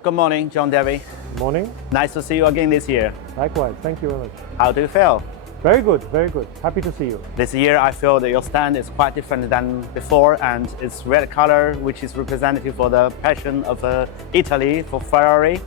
Good morning, John David. Morning. Nice to see you again this year. Likewise. Thank you very much. How do you feel? Very good. Very good. Happy to see you. This year, I feel that your stand is quite different than before, and it's red color, which is representative for the passion of Italy for Ferrari.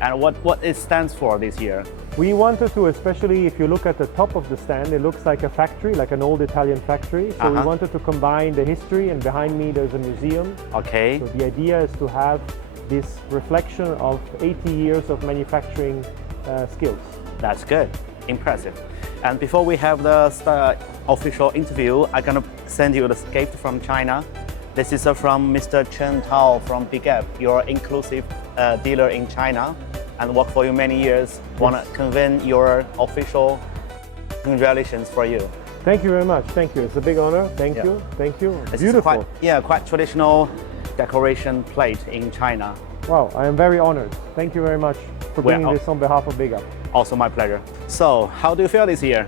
And what it stands for this year? We wanted to, especially if you look at the top of the stand, it looks like a factory, like an old Italian factory. So we wanted to combine the history, and behind me there's a museum. Okay. So the idea is to have this reflection of 80 years of manufacturing skills. That's good. Impressive. And before we have the official interview, I'm gonna send you the gift from China. This is from Mr. Chen Tao from Big Gap, your inclusive dealer in China, and worked for you many years. Wanna convey your official congratulations for you. Thank you very much. Thank you. It's a big honor. Thank you. Thank you. Beautiful. Quite traditional decoration plate in China. Wow, I am very honored. Thank you very much for bringing this on behalf of Big Up. Also my pleasure. So, how do you feel this year?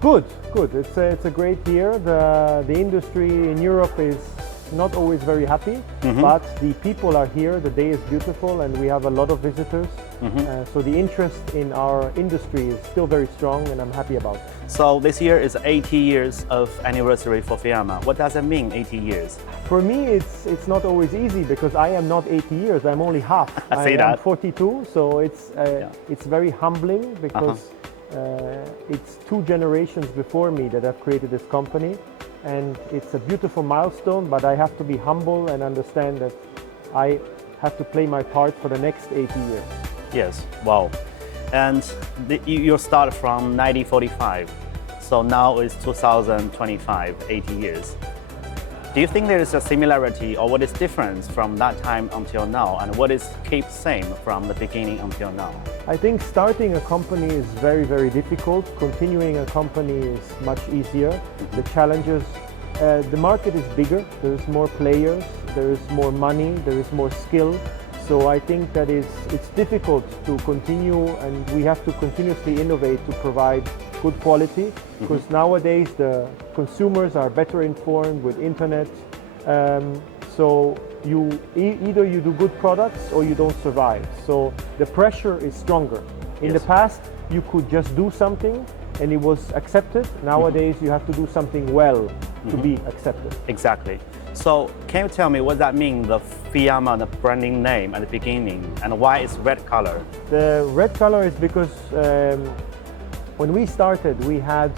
Good, good. It's a great year. The industry in Europe is not always very happy, but the people are here. The day is beautiful, and we have a lot of visitors. So the interest in our industry is still very strong, and I'm happy about it. So this year is 80 years of anniversary for Fiamma. What does it mean, 80 years? For me, it's not always easy because I am not 80 years. I'm only half. I am 42, so it's very humbling because it's two generations before me that have created this company, and it's a beautiful milestone. But I have to be humble and understand that I have to play my part for the next 80 years. Yes, wow. And you start from 1945, so now it's 2025, 80 years. Do you think there is a similarity, or what is different from that time until now, and what is kept same from the beginning until now? I think starting a company is very, very difficult. Continuing a company is much easier. The challenges, the market is bigger, there's more players, there is more money, there is more skill. So I think that it's difficult to continue, and we have to continuously innovate to provide good quality, because nowadays the consumers are better informed with internet. So either you do good products or you don't survive. So the pressure is stronger. In the past, you could just do something and it was accepted. Nowadays, you have to do something well to be accepted. Exactly. So can you tell me what that means, the Fiamma, the branding name at the beginning, and why it's red color? The red color is because when we started, we had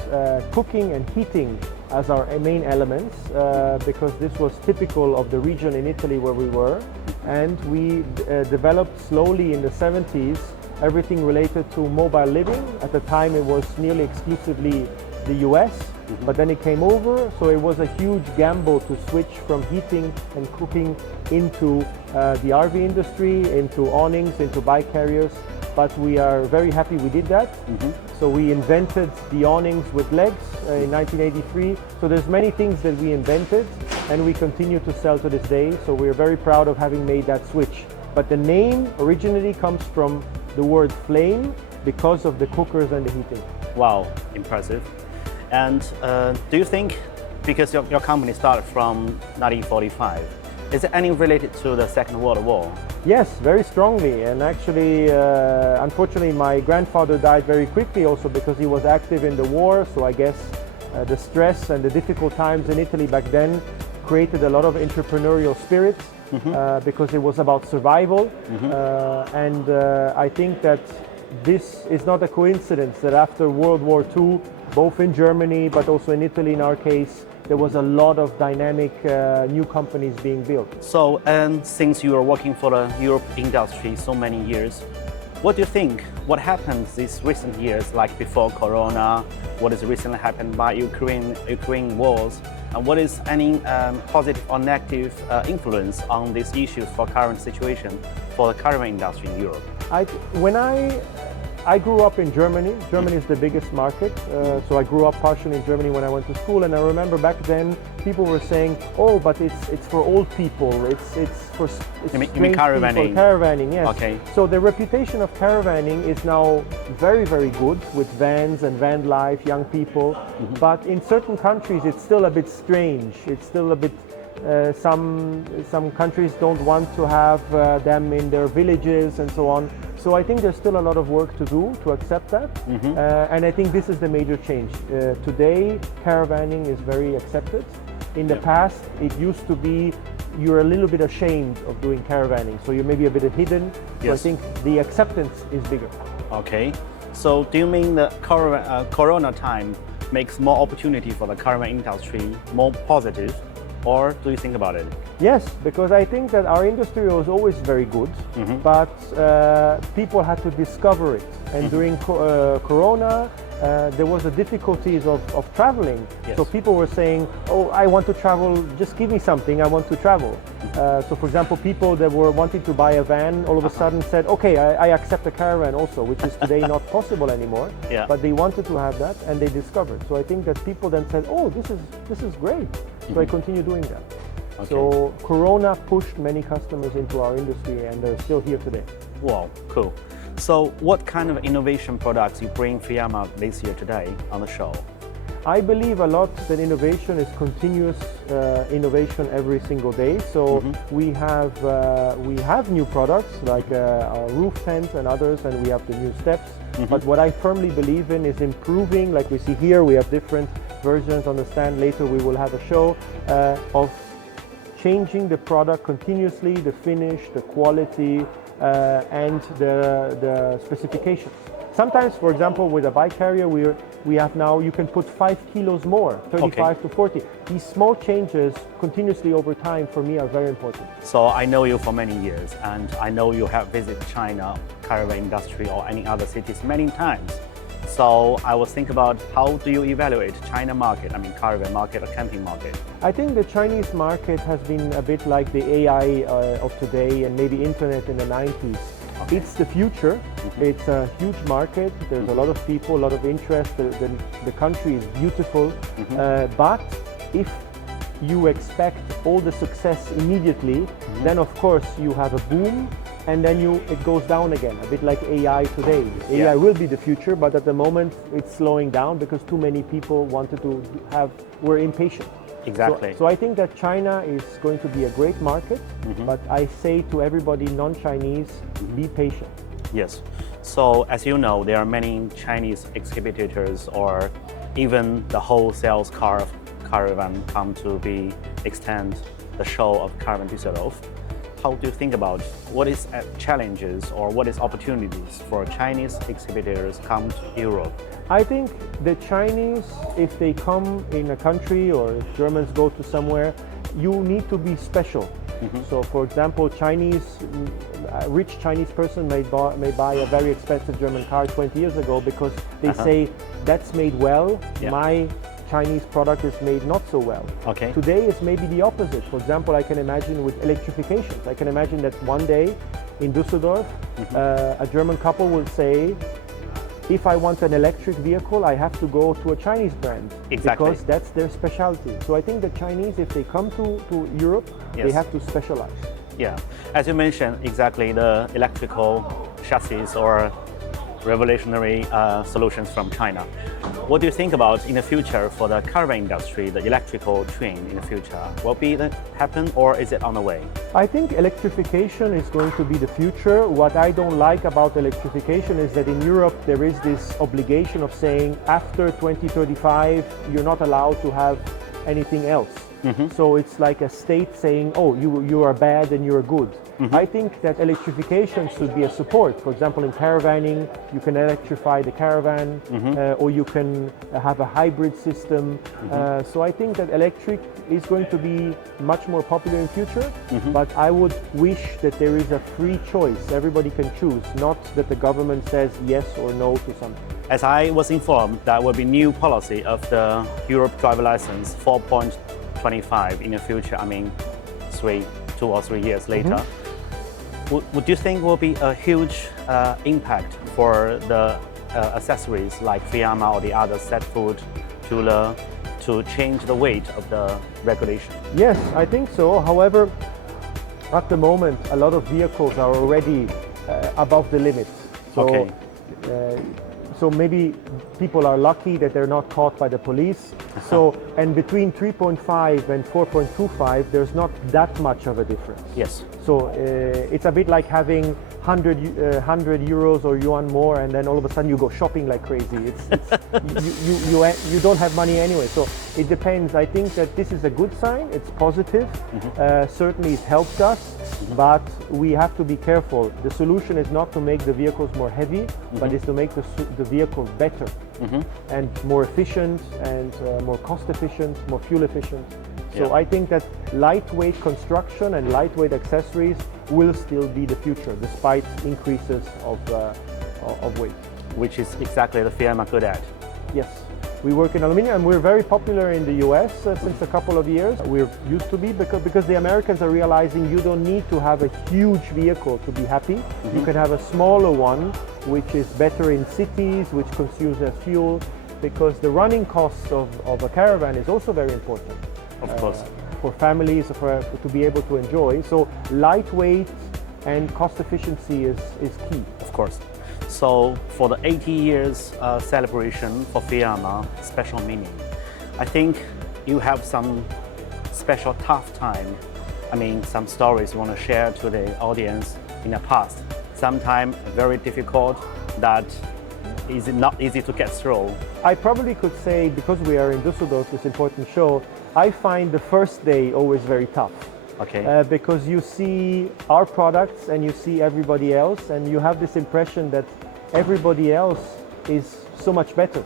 cooking and heating as our main elements, because this was typical of the region in Italy where we were. And we developed slowly in the 70s everything related to mobile living. At the time, it was nearly exclusively the US, but then it came over, so it was a huge gamble to switch from heating and cooking into the RV industry, into awnings, into bike carriers. But we are very happy we did that. So we invented the awnings with legs in 1983. So there's many things that we invented, and we continue to sell to this day. So we're very proud of having made that switch. But the name originally comes from the word flame because of the cookers and the heating. Wow, impressive. And do you think, because your company started from 1945, is it any related to the Second World War? Yes, very strongly. And actually, unfortunately, my grandfather died very quickly also because he was active in the war. So I guess the stress and the difficult times in Italy back then created a lot of entrepreneurial spirit, because it was about survival. And I think that this is not a coincidence that after World War II, both in Germany, but also in Italy in our case, there was a lot of dynamic new companies being built. So, and since you are working for the Europe industry so many years, what do you think? What happened these recent years, like before Corona? What has recently happened by Ukraine wars? And what is any positive or negative influence on these issues for current situation for the caravan industry in Europe? When I grew up in Germany. Germany is the biggest market, so I grew up partially in Germany when I went to school. And I remember back then people were saying, "Oh, but it's for old people. It's for you mean caravanning? People, caravanning, yes." Okay. So the reputation of caravanning is now very, very good with vans and van life, young people. But in certain countries, it's still a bit strange. It's still a bit Some countries don't want to have them in their villages and so on. So I think there's still a lot of work to do to accept that. And I think this is the major change. Today, caravanning is very accepted. In the past, it used to be you're a little bit ashamed of doing caravanning, so you're maybe a bit hidden. So I think the acceptance is bigger. Okay. So do you mean the Corona time makes more opportunity for the caravan industry more positive, or do you think about it? Yes, because I think that our industry was always very good, but people had to discover it. And during Corona, there was the difficulties of traveling. So people were saying, oh, I want to travel, just give me something, I want to travel. So for example, people that were wanting to buy a van all of a sudden said, okay, I accept a caravan also, which is today not possible anymore. But they wanted to have that and they discovered. So I think that people then said, oh, this is great. So I continue doing that. So Corona pushed many customers into our industry and they're still here today. Wow, cool. So what kind of innovation products you bring Fiamma this year today on the show? I believe a lot that innovation is continuous innovation every single day. So we have new products like our roof tent and others, and we have the new steps. But what I firmly believe in is improving, like we see here, we have different versions on the stand. Later we will have a show of changing the product continuously, the finish, the quality, and the specifications. Sometimes, for example, with a bike carrier, we have now, you can put 5 kilos more, 35 to 40. These small changes continuously over time for me are very important. So I know you for many years, and I know you have visited China, caravan industry, or any other cities many times. So I was thinking about how do you evaluate China market, I mean caravan market or camping market? I think the Chinese market has been a bit like the AI of today and maybe internet in the 90s. It's the future. It's a huge market. There's a lot of people, a lot of interest. The country is beautiful. But if you expect all the success immediately, then of course you have a boom and then it goes down again, a bit like AI today. AI will be the future, but at the moment it's slowing down because too many people were impatient. Exactly. So I think that China is going to be a great market, but I say to everybody non-Chinese, be patient. Yes. So as you know, there are many Chinese exhibitors or even the wholesale caravan come to extend the show of Caravan Düsseldorf. How do you think about what is challenges or what is opportunities for Chinese exhibitors come to Europe? I think the Chinese, if they come in a country or if Germans go to somewhere, you need to be special. So for example, a rich Chinese person may buy a very expensive German car 20 years ago because they say, that's made well, my Chinese product is made not so well. Today is maybe the opposite. For example, I can imagine with electrifications. I can imagine that one day in Düsseldorf, a German couple will say, if I want an electric vehicle, I have to go to a Chinese brand because that's their specialty. So I think the Chinese, if they come to Europe, they have to specialize. Yeah, as you mentioned, exactly the electrical chassis or revolutionary solutions from China. What do you think about in the future for the caravan industry, the electrical train in the future? Will happen or is it on the way? I think electrification is going to be the future. What I don't like about electrification is that in Europe there is this obligation of saying after 2035 you're not allowed to have anything else. So it's like a state saying, oh, you are bad and you're good. I think that electrification should be a support. For example, in caravanning, you can electrify the caravan or you can have a hybrid system. So I think that electric is going to be much more popular in future, but I would wish that there is a free choice. Everybody can choose, not that the government says yes or no to something. As I was informed, there will be new policy of the Europe driver license 4.25 in the future, I mean 2 or 3 years later. Would you think will be a huge impact for the accessories like Fiamma or the other set food to change the weight of the regulation? Yes, I think so. However, at the moment, a lot of vehicles are already above the limit. So so maybe people are lucky that they're not caught by the police. So, and between 3.5 and 4.25, there's not that much of a difference. Yes. So it's a bit like having 100 euros or yuan more, and then all of a sudden you go shopping like crazy. You don't have money anyway. So it depends. I think that this is a good sign. It's positive. Certainly it helped us, but we have to be careful. The solution is not to make the vehicles more heavy, but is to make the vehicles better and more efficient and more cost efficient, more fuel efficient. So I think that lightweight construction and lightweight accessories will still be the future, despite increases of weight. Which is exactly the Fiamma good at. Yes, we work in aluminum, and we're very popular in the US since a couple of years. We're used to be because the Americans are realizing you don't need to have a huge vehicle to be happy. You can have a smaller one, which is better in cities, which consumes less fuel, because the running costs of a caravan is also very important. Of course. For families, to be able to enjoy. So lightweight and cost efficiency is key. Of course. So for the 80 years celebration for Fiamma, special meaning. I think you have some special tough time. I mean, some stories you want to share to the audience in the past. Sometimes very difficult, that is not easy to get through. I probably could say, because we are in Düsseldorf, this important show, I find the first day always very tough. Okay. Because you see our products and you see everybody else, and you have this impression that everybody else is so much better.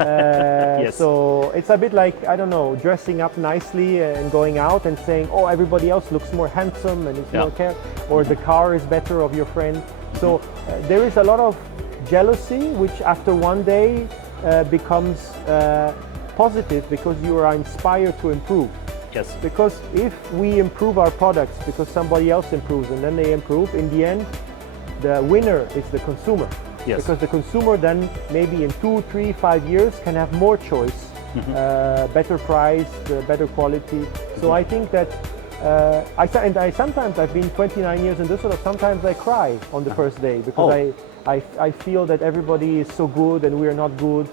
Yes. So it's a bit like, I don't know, dressing up nicely and going out and saying, oh, everybody else looks more handsome and is more care, or the car is better of your friend. So there is a lot of jealousy, which after one day becomes positive, because you are inspired to improve. Yes. Because if we improve our products because somebody else improves and then they improve, in the end, the winner is the consumer. Yes. Because the consumer then maybe in 2, 3, 5 years can have more choice, better price, better quality. So I think that I've been 29 years in Düsseldorf, sometimes I cry on the first day, because I feel that everybody is so good and we are not good.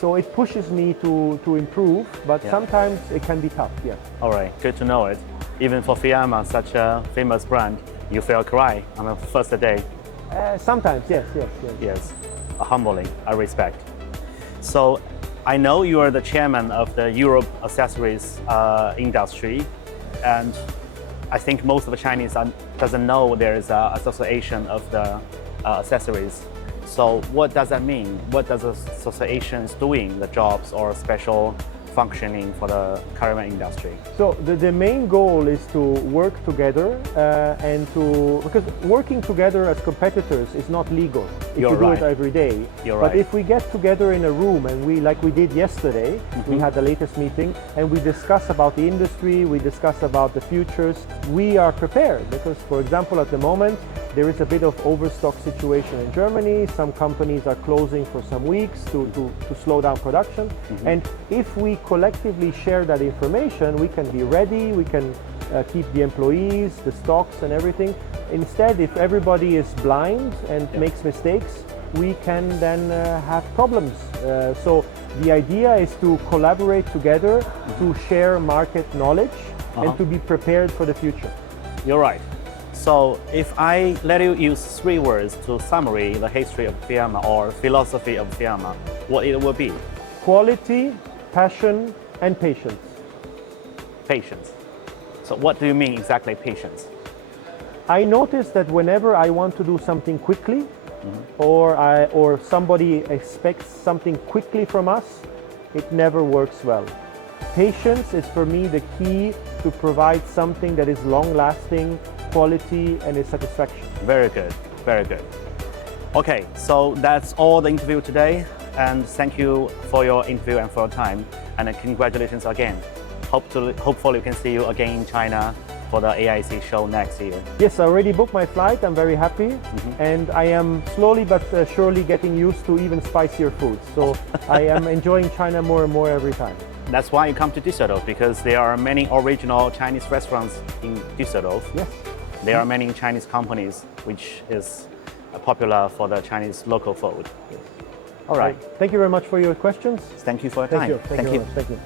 So it pushes me to improve, but sometimes it can be tough, yes. All right, good to know it. Even for Fiamma, such a famous brand, you feel cry on the first day. Sometimes, yes. Yes, humbling, I respect. So I know you are the chairman of the Europe accessories industry, and I think most of the Chinese doesn't know there is an association of the accessories. So what does that mean? What does the association doing, the jobs or special functioning for the caravan industry? So the main goal is to work together because working together as competitors is not legal if you do it every day. But if we get together in a room and like we did yesterday, we had the latest meeting and we discuss about the industry, we discuss about the futures, we are prepared, because for example at the moment there is a bit of overstock situation in Germany. Some companies are closing for some weeks to slow down production. And if we collectively share that information, we can be ready, we can keep the employees, the stocks and everything. Instead, if everybody is blind and makes mistakes, we can then have problems. So the idea is to collaborate together, to share market knowledge and to be prepared for the future. You're right. So if I let you use 3 words to summarize the history of Fiamma or philosophy of Fiamma, what it will be? Quality, passion, and patience. Patience. So what do you mean exactly, patience? I noticed that whenever I want to do something quickly, or somebody expects something quickly from us, it never works well. Patience is for me the key to provide something that is long-lasting, quality, and is satisfaction. Very good, very good. Okay, so that's all the interview today, and thank you for your interview and for your time, and congratulations again. Hopefully we can see you again in China for the AIC show next year. Yes, I already booked my flight. I'm very happy, and I am slowly but surely getting used to even spicier foods. So I am enjoying China more and more every time. That's why you come to Düsseldorf, because there are many original Chinese restaurants in Düsseldorf. Yes. There are many Chinese companies which is popular for the Chinese local food. Yes. All right. Thank you very much for your questions. Thank you for your Thank time. you. Thank you very much. Thank you.